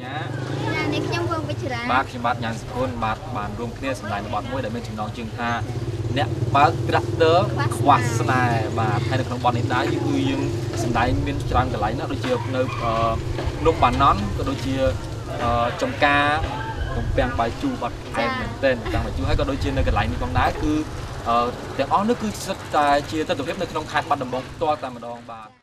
ញ្ញានេះខ្ញុំវងវិជ្រាបាទខ្ញុំបាទញ៉ាំសុគន្ធបាទបានរួមគ្នាសម្ដែងបទមួយដែលមានចំណងជើងថាអ្នកបើកត្រាក់ទ័រខ្វះស្នេហ៍បាទហើយនៅក្នុងបទនេះដែរគឺយើងសម្ដែងមានច្រើនកន្លែងណាស់ដូចជានៅភ្នំបាណន់ក៏ដូចជាចំការទំពាំងបាយជូរបាត់ផ្សេងមែនទែនទាំងបាយជូរហើយក៏ដូចជានៅកន្លែងនេះផងដែរគឺទាំងអស់នោះគឺសិតតែជាទស្សនវិជ្ជានៅក្នុងខេត្តបាត់ដំបងផ្ទាល់តែម្ដងបាទ